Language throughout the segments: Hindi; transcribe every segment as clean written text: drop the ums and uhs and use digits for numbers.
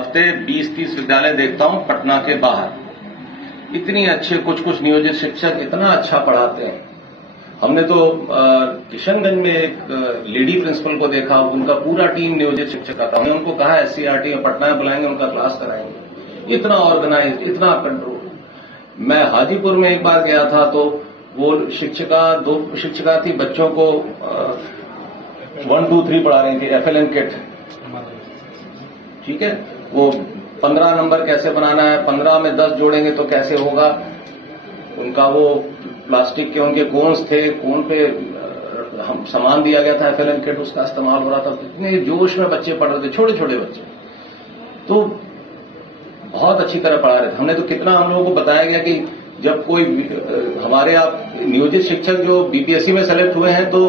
हफ्ते 20-30 विद्यालय देखता हूं पटना के बाहर, इतनी अच्छे कुछ नियोजित शिक्षक इतना अच्छा पढ़ाते हैं। हमने तो किशनगंज में एक लेडी प्रिंसिपल को देखा, उनका पूरा टीम नियोजित शिक्षक का था। हमने उनको कहा SCRT में पटना में बुलाएंगे, उनका क्लास कराएंगे। इतना ऑर्गेनाइज, इतना कंट्रोल। मैं हाजीपुर में एक बार गया था तो वो दो शिक्षिका थी, बच्चों को 1 2 3 पढ़ा रही थी, FLN किट, ठीक है। वो 15 नंबर कैसे बनाना है, 15 में 10 जोड़ेंगे तो कैसे होगा। उनका वो प्लास्टिक के उनके कोन्स थे, कोन पे हम सामान दिया गया था FLN किट, उसका इस्तेमाल हो रहा था। इतने जोश में बच्चे पढ़ रहे थे, छोटे छोटे बच्चे, तो बहुत अच्छी तरह पढ़ा रहे थे। हमने तो कितना हम लोगों को बताया गया कि जब कोई हमारे आप नियोजित शिक्षक जो BPSC में सेलेक्ट हुए हैं तो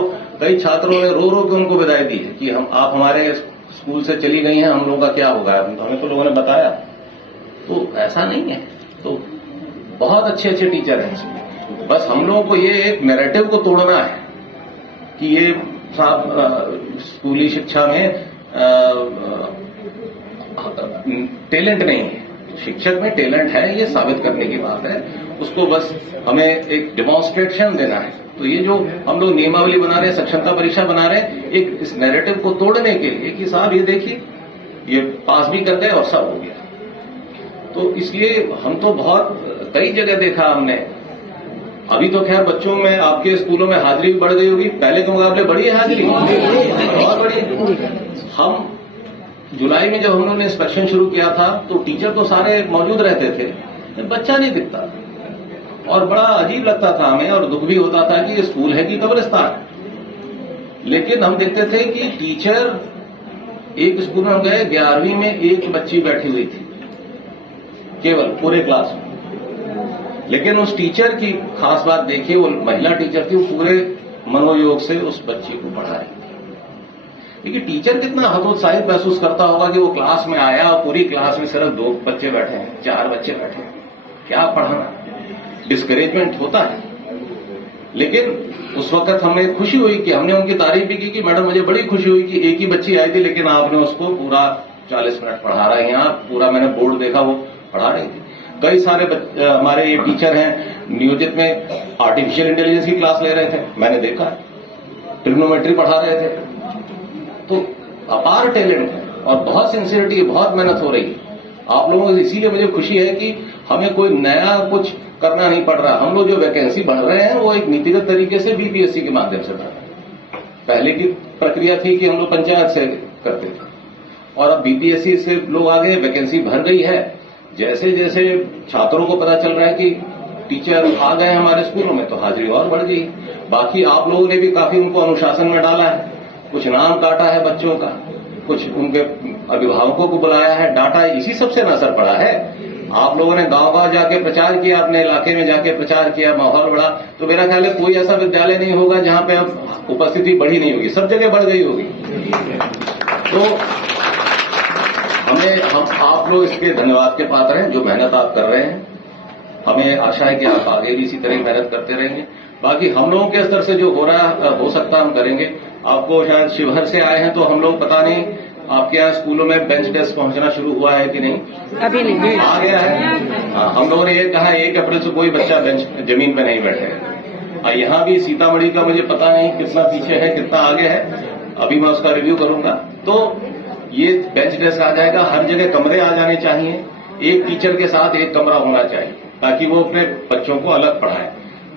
कई छात्रों ने रो रो के उनको विदाई दी है कि आप हमारे स्कूल से चली गई हैं, हम लोगों का क्या होगा। हमें तो लोगों ने बताया, तो ऐसा नहीं है। तो बहुत अच्छे अच्छे टीचर हैं इसमें। बस हम लोगों को ये एक नैरेटिव को तोड़ना है कि ये स्कूली शिक्षा में टैलेंट नहीं है। शिक्षक में टैलेंट है, ये साबित करने की बात है। उसको बस हमें एक डेमोन्स्ट्रेशन देना है। तो ये जो हम लोग नियमावली बना रहे हैं, सक्षमता परीक्षा बना रहे हैं, एक इस नैरेटिव को तोड़ने के लिए कि साहब ये देखिए, ये पास भी कर गए और सब हो गया। तो इसलिए हम तो बहुत कई जगह देखा हमने। अभी तो खैर बच्चों में आपके स्कूलों में हाजिरी भी बढ़ गई होगी, पहले के मुकाबले बढ़ी है हाजिरी, बहुत बड़ी। हम जुलाई में जब हम लोगों ने इंस्पेक्शन शुरू किया था तो टीचर तो सारे मौजूद रहते थे, बच्चा नहीं दिखता और बड़ा अजीब लगता था हमें और दुख भी होता था कि ये स्कूल है कि कब्रिस्तान। लेकिन हम देखते थे कि टीचर, एक स्कूल में हम गए, 11वीं में एक बच्ची बैठी हुई थी केवल पूरे क्लास में। लेकिन उस टीचर की खास बात देखिए, वो महिला टीचर थी, वो पूरे मनोयोग से उस बच्ची को पढ़ा रही थी। देखिए टीचर कितना हतोत्साहित महसूस करता होगा कि वो क्लास में आया और पूरी क्लास में सिर्फ 2 बच्चे बैठे हैं, 4 बच्चे बैठे हैं, क्या पढ़ाना। डिस्करेजमेंट होता है। लेकिन उस वक्त हमें खुशी हुई कि हमने उनकी तारीफ भी की कि मैडम मुझे बड़ी खुशी हुई कि एक ही बच्ची आई थी लेकिन आपने उसको पूरा 40 मिनट पढ़ा रही हैं आप। पूरा मैंने बोर्ड देखा, वो पढ़ा रही थी। कई सारे हमारे ये टीचर हैं नियोजित में आर्टिफिशियल इंटेलिजेंस की क्लास ले रहे थे, मैंने देखा। ट्रिग्नोमेट्री पढ़ा रहे थे। तो अपार टैलेंट है और बहुत सिंसियरिटी है, बहुत मेहनत हो रही है आप लोगों को। इसीलिए मुझे खुशी है कि हमें कोई नया कुछ करना नहीं पड़ रहा। हम लोग जो वैकेंसी भर रहे हैं वो एक नीतिगत तरीके से BPSC के माध्यम से भर रहे हैं। पहले की प्रक्रिया थी कि हम लोग पंचायत से करते थे और अब BPSC से लोग आगे, वैकेंसी भर गई है। जैसे जैसे छात्रों को पता चल रहा है कि टीचर आ गए हमारे स्कूलों में तो हाजिरी और बढ़ गई। बाकी आप लोगों ने भी काफी उनको अनुशासन में डाला है, कुछ नाम काटा है बच्चों का, कुछ उनके अभिभावकों को बुलाया है, डांटा है। इसी सबसे असर पड़ा है। आप लोगों ने गांव-गांव जाके प्रचार किया, अपने इलाके में जाके प्रचार किया, माहौल बढ़ा। तो मेरा ख्याल है कोई ऐसा विद्यालय नहीं होगा जहां पे अब उपस्थिति बढ़ी नहीं होगी, सब जगह बढ़ गई होगी। तो हम आप लोग इसके धन्यवाद के पात्र हैं जो मेहनत आप कर रहे हैं। हमें आशा है कि आप आगे भी इसी तरह मेहनत करते रहेंगे। बाकी हम लोगों के स्तर से जो हो रहा हो सकता हम करेंगे। आपको शायद शिवहर से आए हैं तो हम लोग पता नहीं आपके यहाँ स्कूलों में बेंच डेस्क पहुंचना शुरू हुआ है कि नहीं? अभी नहीं आ गया है। हम लोगों ने ये कहा 1 अप्रैल से कोई बच्चा जमीन पर नहीं बैठेगा। यहाँ भी सीतामढ़ी का मुझे पता नहीं कितना पीछे है कितना आगे है, अभी मैं उसका रिव्यू करूंगा। तो ये बेंच डेस्क आ जाएगा, हर जगह कमरे आ जाने चाहिए, एक टीचर के साथ एक कमरा होना चाहिए ताकि वो अपने बच्चों को अलग पढ़ाए।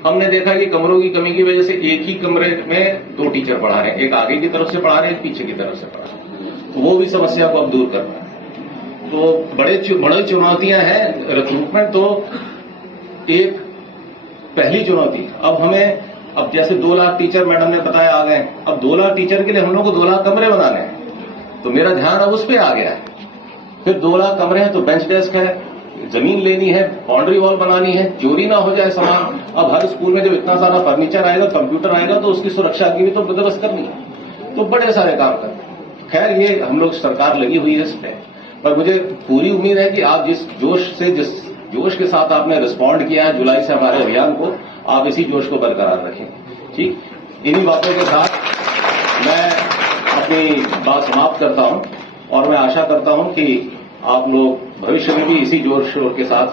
हमने देखा कि कमरों की कमी की वजह से एक ही कमरे में 2 टीचर पढ़ा रहे हैं, एक आगे की तरफ से पढ़ा रहे हैं, एक पीछे की तरफ से पढ़ा रहे हैं। तो वो भी समस्या को अब दूर करना है। तो बड़ी चुनौतियां हैं। रिक्रूटमेंट तो एक पहली चुनौती। अब जैसे 2 लाख टीचर मैडम ने बताया आ गए, अब 2 लाख टीचर के लिए हम लोग को 2 लाख कमरे बनाने हैं। तो मेरा ध्यान अब उस पर आ गया है। फिर 2 लाख कमरे हैं तो बेंच डेस्क है, जमीन लेनी है, बाउंड्री वॉल बनानी है, चोरी ना हो जाए सामान। अब हर स्कूल में जब इतना सारा फर्नीचर आएगा, कंप्यूटर आएगा तो उसकी सुरक्षा की भी तो बंदोबस्त करनी है। तो बड़े सारे काम करने। खैर ये हम लोग सरकार लगी हुई है इस पर मुझे पूरी उम्मीद है कि आप जिस जोश के साथ आपने रिस्पॉन्ड किया है जुलाई से हमारे अभियान को, आप इसी जोश को बरकरार रखें। ठीक, इन्हीं बातों के साथ मैं अपनी बात समाप्त करता हूं और मैं आशा करता हूं कि आप लोग भविष्य में भी इसी जोर शोर के साथ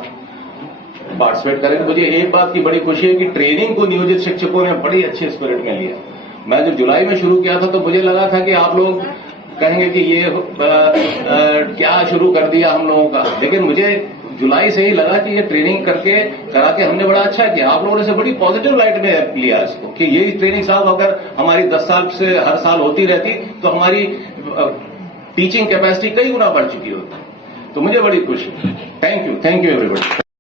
पार्टिसिपेट करेंगे। मुझे एक बात की बड़ी खुशी है कि ट्रेनिंग को नियोजित शिक्षकों ने बड़ी अच्छे स्पिरिट में लिया। मैं जब जुलाई में शुरू किया था तो मुझे लगा था कि आप लोग कहेंगे कि ये क्या शुरू कर दिया हम लोगों का, लेकिन मुझे जुलाई से ही लगा कि ये ट्रेनिंग करा के हमने बड़ा अच्छा किया। आप लोगों ने से बड़ी पॉजिटिव लाइट में लिया इसको कि ये ट्रेनिंग साहब अगर हमारी 10 साल से हर साल होती रहती तो हमारी टीचिंग कैपेसिटी कई गुना बढ़ चुकी होती। तो मुझे बड़ी खुशी। Thank you everybody.